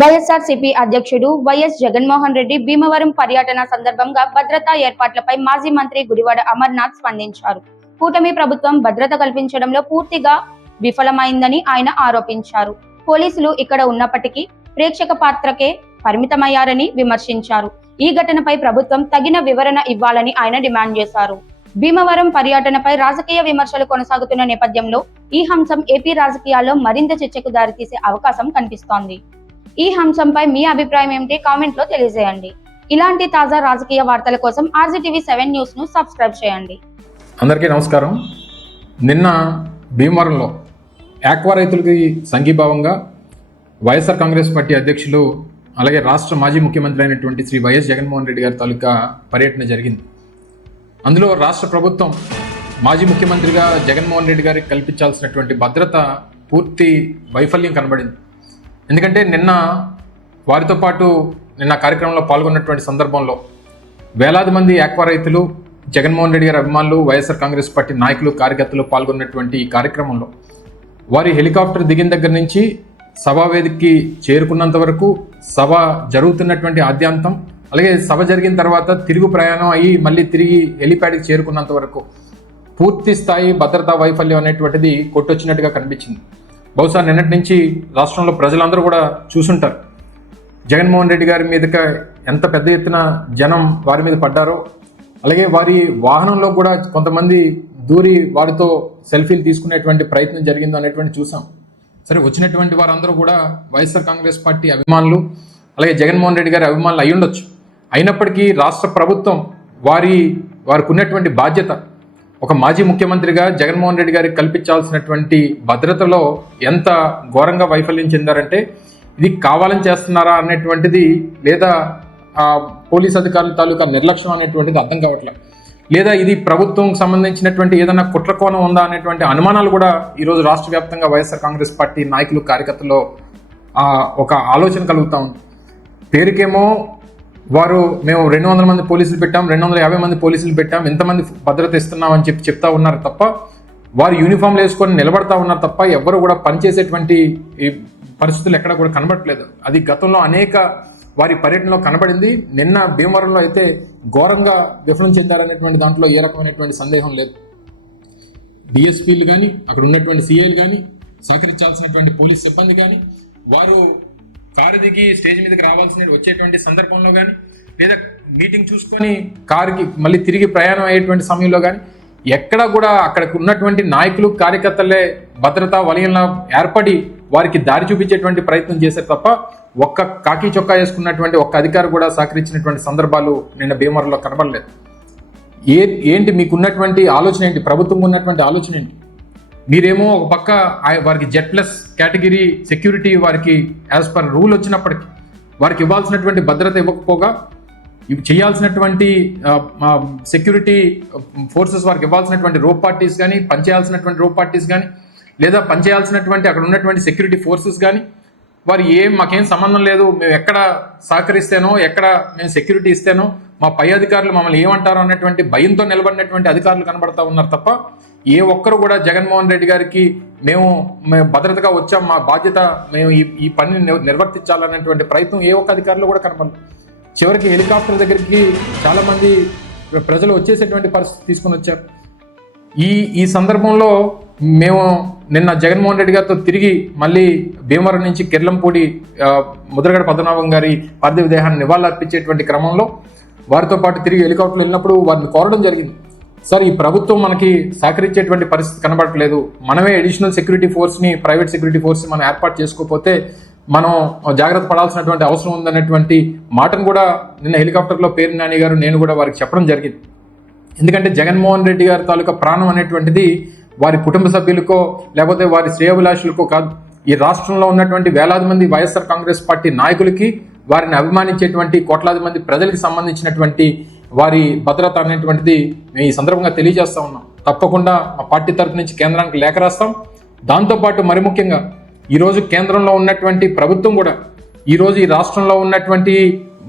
వైఎస్ఆర్సీపీ అధ్యక్షుడు వైఎస్ జగన్మోహన్ రెడ్డి భీమవరం పర్యటన సందర్భంగా భద్రతా ఏర్పాట్లపై మాజీ మంత్రి గుడివాడ అమర్నాథ్ స్పందించారు. కూటమి ప్రభుత్వం భద్రత కల్పించడంలో పూర్తిగా విఫలమైందని ఆయన ఆరోపించారు. పోలీసులు ఇక్కడ ఉన్నప్పటికీ ప్రేక్షక పాత్రకే పరిమితమయ్యారని విమర్శించారు. ఈ ఘటనపై ప్రభుత్వం తగిన వివరణ ఇవ్వాలని ఆయన డిమాండ్ చేశారు. భీమవరం పర్యటనపై రాజకీయ విమర్శలు కొనసాగుతున్న నేపథ్యంలో ఈ అంశం ఏపీ రాజకీయాల్లో మరింత చర్చకు దారితీసే అవకాశం కనిపిస్తోంది. ఈ అంశంపై మీ అభిప్రాయం ఏమిటి? కామెంట్ లో తెలియజేయండి. ఇలాంటి తాజా రాజకీయ వార్తల కోసం RGTV 7 న్యూస్ ను సబ్స్క్రైబ్ చేయండి. అందరికీ నమస్కారం. నిన్న భీమవరంలో ఆక్వా రైతులకి సంఘీభావంగా వైఎస్ఆర్ కాంగ్రెస్ పార్టీ అధ్యక్షులు అలాగే రాష్ట్ర మాజీ ముఖ్యమంత్రి అయినటువంటి శ్రీ వైఎస్ జగన్మోహన్ రెడ్డి గారి తాలూకా పర్యటన జరిగింది. అందులో రాష్ట్ర ప్రభుత్వం మాజీ ముఖ్యమంత్రిగా జగన్మోహన్ రెడ్డి గారికి కల్పించాల్సినటువంటి భద్రత పూర్తి వైఫల్యం కనబడింది. ఎందుకంటే నిన్న వారితో పాటు నిన్న కార్యక్రమంలో పాల్గొన్నటువంటి సందర్భంలో వేలాది మంది ఆక్వా రైతులు, జగన్మోహన్ రెడ్డి గారి అభిమానులు, వైఎస్ఆర్ కాంగ్రెస్ పార్టీ నాయకులు, కార్యకర్తలు పాల్గొన్నటువంటి ఈ కార్యక్రమంలో వారి హెలికాప్టర్ దిగిన దగ్గర నుంచి సభా వేదికకి చేరుకున్నంత వరకు, సభ జరుగుతున్నటువంటి ఆద్యాంతం, అలాగే సభ జరిగిన తర్వాత తిరుగు ప్రయాణం అయ్యి మళ్ళీ తిరిగి హెలిప్యాడ్కి చేరుకున్నంత వరకు పూర్తి స్థాయి భద్రతా వైఫల్యం అనేటువంటిది కొట్టొచ్చినట్టుగా కనిపించింది. బహుశా నిన్నటి నుంచి రాష్ట్రంలో ప్రజలందరూ కూడా చూసుంటారు జగన్మోహన్ రెడ్డి గారి మీదగా ఎంత పెద్ద ఎత్తున జనం వారి మీద పడ్డారో, అలాగే వారి వాహనంలో కూడా కొంతమంది దూరి వారితో సెల్ఫీలు తీసుకునేటువంటి ప్రయత్నం జరిగిందో అనేటువంటి చూసాం. సరే, వచ్చినటువంటి వారందరూ కూడా వైఎస్ఆర్ కాంగ్రెస్ పార్టీ అభిమానులు, అలాగే జగన్మోహన్ రెడ్డి గారి అభిమానులు అయి ఉండొచ్చు. అయినప్పటికీ రాష్ట్ర ప్రభుత్వం వారికి ఉన్నటువంటి బాధ్యత, ఒక మాజీ ముఖ్యమంత్రిగా జగన్మోహన్ రెడ్డి గారికి కల్పించాల్సినటువంటి భద్రతలో ఎంత ఘోరంగా వైఫల్యం చెందారంటే, ఇది కావాలని చేస్తున్నారా అనేటువంటిది, లేదా పోలీస్ అధికారుల తాలూకా నిర్లక్ష్యం అనేటువంటిది అర్థం కావట్లేదు, లేదా ఇది ప్రభుత్వం సంబంధించినటువంటి ఏదైనా కుట్రకోణం ఉందా అనేటువంటి అనుమానాలు కూడా ఈరోజు రాష్ట్ర వ్యాప్తంగా వైఎస్ఆర్ కాంగ్రెస్ పార్టీ నాయకులు, కార్యకర్తల్లో ఒక ఆలోచన కలుగుతూ ఉంది. పేరుకేమో వారు మేము 200 మంది పోలీసులు పెట్టాం, 250 మంది పోలీసులు పెట్టాం, ఎంతమంది భద్రత ఇస్తున్నాం అని చెప్తా ఉన్నారు తప్ప, వారు యూనిఫామ్లు వేసుకొని నిలబడతా ఉన్నారు తప్ప ఎవరు కూడా పనిచేసేటువంటి పరిస్థితులు ఎక్కడ కూడా కనబడట్లేదు. అది గతంలో అనేక వారి పర్యటనలో కనబడింది. నిన్న భీమవరంలో అయితే ఘోరంగా విఫలం చెందారనేటువంటి దాంట్లో ఏ రకమైనటువంటి సందేహం లేదు. డిఎస్పీలు కానీ, అక్కడ ఉన్నటువంటి సిఐలు కానీ, సహకరించాల్సినటువంటి పోలీస్ సిబ్బంది కానీ, వారు కారు దిగి స్టేజ్ మీదకి వచ్చేటువంటి సందర్భంలో కానీ, లేదా మీటింగ్ చూసుకొని కారుకి మళ్ళీ తిరిగి ప్రయాణం అయ్యేటువంటి సమయంలో కానీ ఎక్కడ కూడా అక్కడికి ఉన్నటువంటి నాయకులు, కార్యకర్తలే భద్రతా వలయంలో ఏర్పడి వారికి దారి చూపించేటువంటి ప్రయత్నం చేశారు తప్ప ఒక్క కాకి చొక్కా వేసుకున్నటువంటి ఒక్క అధికారి కూడా సహకరించినటువంటి సందర్భాలు నిన్న భీమవరంలో కనబడలేదు. ఏంటి మీకున్నటువంటి ఆలోచన ఏంటి? ప్రభుత్వం ఉన్నటువంటి ఆలోచన ఏంటి? మీరేమో ఒక పక్క వారికి Z+ కేటగిరీ సెక్యూరిటీ వారికి యాజ్ పర్ రూల్ వచ్చినప్పటికీ వారికి ఇవ్వాల్సినటువంటి భద్రత ఇవ్వకపోగా, చేయాల్సినటువంటి సెక్యూరిటీ ఫోర్సెస్ వారికి ఇవ్వాల్సినటువంటి రోప్ పార్టీస్ కానీ, పనిచేయాల్సినటువంటి రోప్ పార్టీస్ కానీ, లేదా పనిచేయాల్సినటువంటి అక్కడ ఉన్నటువంటి సెక్యూరిటీ ఫోర్సెస్ కానీ వారు మాకేం సంబంధం లేదు, మేము ఎక్కడ సహకరిస్తేనో, ఎక్కడ మేము సెక్యూరిటీ ఇస్తేనో మా పై అధికారులు మమ్మల్ని ఏమంటారో అన్నటువంటి భయంతో నిలబడినటువంటి అధికారులు కనబడతా ఉన్నారు తప్ప ఏ ఒక్కరు కూడా జగన్మోహన్ రెడ్డి గారికి మేము భద్రతగా వచ్చాం, మా బాధ్యత, మేము ఈ పనిని నిర్వర్తించాలనేటువంటి ప్రయత్నం ఏ ఒక్క అధికారులు కూడా కనబడదు. చివరికి హెలికాప్టర్ దగ్గరికి చాలా మంది ప్రజలు వచ్చేసేటువంటి పరిస్థితి తీసుకొని వచ్చారు. ఈ సందర్భంలో మేము నిన్న జగన్మోహన్ రెడ్డి గారితో తిరిగి మళ్ళీ భీమవరం నుంచి కిర్లంపూడి ముద్రగడ పద్మనాభం గారి పార్థివ దేహాన్ని నివాళులర్పించేటువంటి క్రమంలో వారితో పాటు తిరిగి హెలికాప్టర్లు వెళ్ళినప్పుడు వారిని కోరడం జరిగింది. సార్, ఈ ప్రభుత్వం మనకి సహకరించేటువంటి పరిస్థితి కనబడట్లేదు, మనమే అడిషనల్ సెక్యూరిటీ ఫోర్స్ని, ప్రైవేట్ సెక్యూరిటీ ఫోర్స్ని మనం ఏర్పాటు చేసుకోకపోతే మనం జాగ్రత్త పడాల్సినటువంటి అవసరం ఉందనేటువంటి మాటను కూడా నిన్న హెలికాప్టర్లో పేరు నాని గారు, నేను కూడా వారికి చెప్పడం జరిగింది. ఎందుకంటే జగన్మోహన్ రెడ్డి గారి తాలూకా ప్రాణం అనేటువంటిది వారి కుటుంబ సభ్యులకో లేకపోతే వారి శ్రేయోభిలాషులకో కాదు, ఈ రాష్ట్రంలో ఉన్నటువంటి వేలాది మంది వైఎస్ఆర్ కాంగ్రెస్ పార్టీ నాయకులకి, వారిని అభిమానించేటువంటి కోట్లాది మంది ప్రజలకి సంబంధించినటువంటి వారి భద్రత అనేటువంటిది మేము ఈ సందర్భంగా తెలియజేస్తా ఉన్నాం. తప్పకుండా మా పార్టీ తరఫు నుంచి కేంద్రానికి లేఖ రాస్తాం. దాంతోపాటు మరి ముఖ్యంగా ఈరోజు కేంద్రంలో ఉన్నటువంటి ప్రభుత్వం కూడా ఈరోజు ఈ రాష్ట్రంలో ఉన్నటువంటి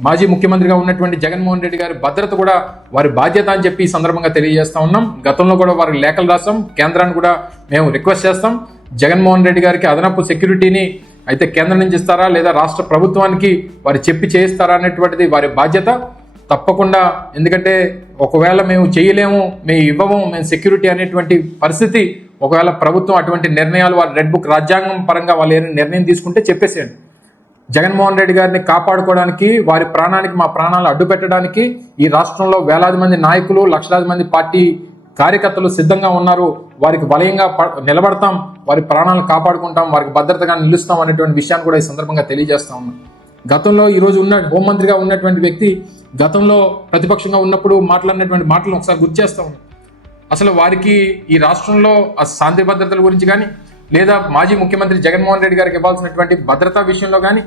మాజీ ముఖ్యమంత్రిగా ఉన్నటువంటి జగన్మోహన్ రెడ్డి గారి భద్రత కూడా వారి బాధ్యత అని చెప్పి ఈ సందర్భంగా తెలియజేస్తా ఉన్నాం. గతంలో కూడా వారికి లేఖలు రాస్తాం, కేంద్రాన్ని కూడా మేము రిక్వెస్ట్ చేస్తాం. జగన్మోహన్ రెడ్డి గారికి అదనపు సెక్యూరిటీని అయితే కేంద్రం నుంచి ఇస్తారా లేదా రాష్ట్ర ప్రభుత్వానికి వారు చెప్పి చేయిస్తారా అనేటువంటిది వారి బాధ్యత. తప్పకుండా, ఎందుకంటే ఒకవేళ మేము చేయలేము, మేము ఇవ్వము, మేము సెక్యూరిటీ అనేటువంటి పరిస్థితి ఒకవేళ ప్రభుత్వం అటువంటి నిర్ణయాలు వారి రెడ్ బుక్ రాజ్యాంగం పరంగా వాళ్ళు ఏదైనా నిర్ణయం తీసుకుంటే చెప్పేసేయండి. జగన్మోహన్ రెడ్డి గారిని కాపాడుకోవడానికి, వారి ప్రాణానికి మా ప్రాణాలు అడ్డు పెట్టడానికి ఈ రాష్ట్రంలో వేలాది మంది నాయకులు, లక్షలాది మంది పార్టీ కార్యకర్తలు సిద్ధంగా ఉన్నారు. వారికి బలంగా నిలబడతాం, వారి ప్రాణాలను కాపాడుకుంటాం, వారికి భద్రతగా నిలుస్తాం అనేటువంటి విషయాన్ని కూడా ఈ సందర్భంగా తెలియజేస్తా ఉన్నాం. గతంలో ఈరోజు హోంమంత్రిగా ఉన్నటువంటి వ్యక్తి గతంలో ప్రతిపక్షంగా ఉన్నప్పుడు మాట్లాడినటువంటి మాటలను ఒకసారి గుర్తు చేస్తా ఉన్నాం. అసలు వారికి ఈ రాష్ట్రంలో శాంతి భద్రతల గురించి కానీ లేదా మాజీ ముఖ్యమంత్రి జగన్మోహన్ రెడ్డి గారికి ఇవ్వాల్సినటువంటి భద్రతా విషయంలో కానీ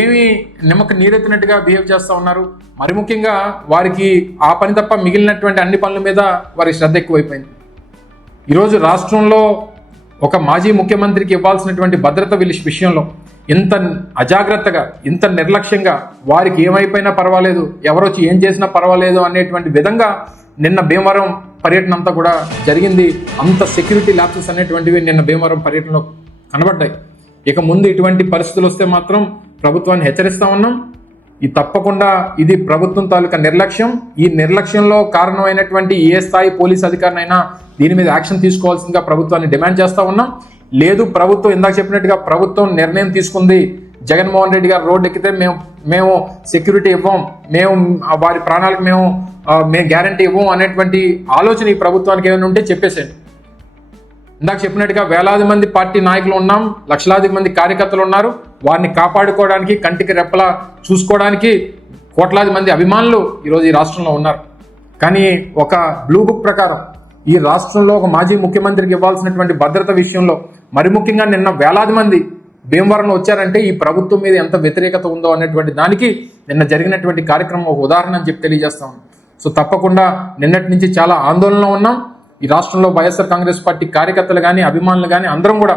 ఏమీ నిమ్మక నీరెత్తినట్టుగా బిహేవ్ చేస్తూ ఉన్నారు. మరి ముఖ్యంగా వారికి ఆ పని తప్ప మిగిలినటువంటి అన్ని పనుల మీద వారి శ్రద్ధ ఎక్కువైపోయింది. ఈరోజు రాష్ట్రంలో ఒక మాజీ ముఖ్యమంత్రికి ఇవ్వాల్సినటువంటి భద్రత విషయంలో ఇంత అజాగ్రత్తగా, ఇంత నిర్లక్ష్యంగా, వారికి ఏమైపోయినా పర్వాలేదు, ఎవరొచ్చి ఏం చేసినా పర్వాలేదు అనేటువంటి విధంగా నిన్న భీమవరం పర్యటన అంతా కూడా జరిగింది. అంత సెక్యూరిటీ ల్యాప్సెస్ అనేటువంటివి నిన్న భీమవరం పర్యటనలో కనబడ్డాయి. ఇక ముందు ఇటువంటి పరిస్థితులు వస్తే మాత్రం ప్రభుత్వాన్ని హెచ్చరిస్తా ఉన్నాం. తప్పకుండా ఇది ప్రభుత్వం తాలూకా నిర్లక్ష్యం. ఈ నిర్లక్ష్యంలో కారణమైనటువంటి ఏ స్థాయి పోలీస్ అధికారినైనా దీని మీద యాక్షన్ తీసుకోవాల్సిందిగా ప్రభుత్వాన్ని డిమాండ్ చేస్తా ఉన్నాం. లేదు, ప్రభుత్వం ఇందాక చెప్పినట్టుగా ప్రభుత్వం నిర్ణయం తీసుకుంది, జగన్మోహన్ రెడ్డి గారు రోడ్డు ఎక్కితే మేము సెక్యూరిటీ ఇవ్వం, మేము వారి ప్రాణాలకు మేము గ్యారంటీ ఇవ్వం అనేటువంటి ఆలోచన ఈ ప్రభుత్వానికి ఏమైనా ఉంటే చెప్పేసేయండి. ఇందాక చెప్పినట్టుగా వేలాది మంది పార్టీ నాయకులు ఉన్నాం, లక్షలాది మంది కార్యకర్తలు ఉన్నారు. వారిని కాపాడుకోవడానికి, కంటికి రెప్పలా చూసుకోవడానికి కోట్లాది మంది అభిమానులు ఈరోజు ఈ రాష్ట్రంలో ఉన్నారు. కానీ ఒక బ్లూ బుక్ ప్రకారం ఈ రాష్ట్రంలో ఒక మాజీ ముఖ్యమంత్రికి ఇవ్వాల్సినటువంటి భద్రత విషయంలో మరి ముఖ్యంగా నిన్న వేలాది మంది భీమవరంలో వచ్చారంటే ఈ ప్రభుత్వం మీద ఎంత వ్యతిరేకత ఉందో అనేటువంటి దానికి నిన్న జరిగినటువంటి కార్యక్రమం ఒక ఉదాహరణ అని చెప్పి తెలియజేస్తాం. సో తప్పకుండా నిన్నటి నుంచి చాలా ఆందోళనలో ఉన్నాం. ఈ రాష్ట్రంలో వైఎస్ఆర్ కాంగ్రెస్ పార్టీ కార్యకర్తలు కానీ, అభిమానులు కానీ అందరం కూడా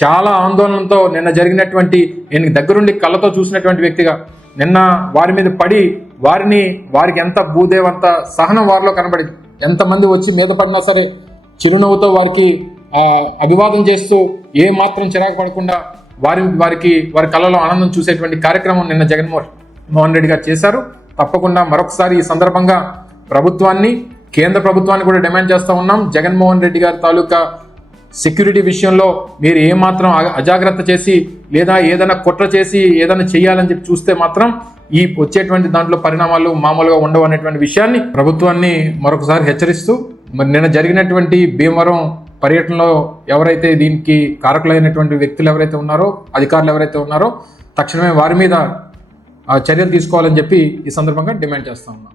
చాలా ఆందోళనతో నిన్న జరిగినటువంటి, నేను దగ్గరుండి కళ్ళతో చూసినటువంటి వ్యక్తిగా నిన్న వారి మీద పడి వారికి ఎంత భూదేవంత సహనం వారిలో కనబడింది. ఎంతమంది వచ్చి మీద పడినా సరే చిరునవ్వుతో వారికి అభివాదం చేస్తూ ఏ మాత్రం చిరాకు పడకుండా వారి కళ్ళలో ఆనందం చూసేటువంటి కార్యక్రమం నిన్న జగన్మోహన్ రెడ్డి గారు చేశారు. తప్పకుండా మరొకసారి ఈ సందర్భంగా ప్రభుత్వాన్ని, కేంద్ర ప్రభుత్వాన్ని కూడా డిమాండ్ చేస్తూ ఉన్నాం. జగన్మోహన్ రెడ్డి గారి తాలూకా సెక్యూరిటీ విషయంలో మీరు ఏమాత్రం అజాగ్రత్త చేసి లేదా ఏదైనా కుట్ర చేసి ఏదైనా చేయాలని చెప్పి చూస్తే మాత్రం ఈ వచ్చేటువంటి దాంట్లో పరిణామాలు మామూలుగా ఉండవు అనేటువంటి విషయాన్ని ప్రభుత్వాన్ని మరొకసారి హెచ్చరిస్తూ, మరి నిన్న జరిగినటువంటి భీమవరం పర్యటనలో ఎవరైతే దీనికి కారకులైనటువంటి వ్యక్తులు ఎవరైతే ఉన్నారో, అధికారులు ఎవరైతే ఉన్నారో తక్షణమే వారి మీద చర్యలు తీసుకోవాలని చెప్పి ఈ సందర్భంగా డిమాండ్ చేస్తా ఉన్నాం.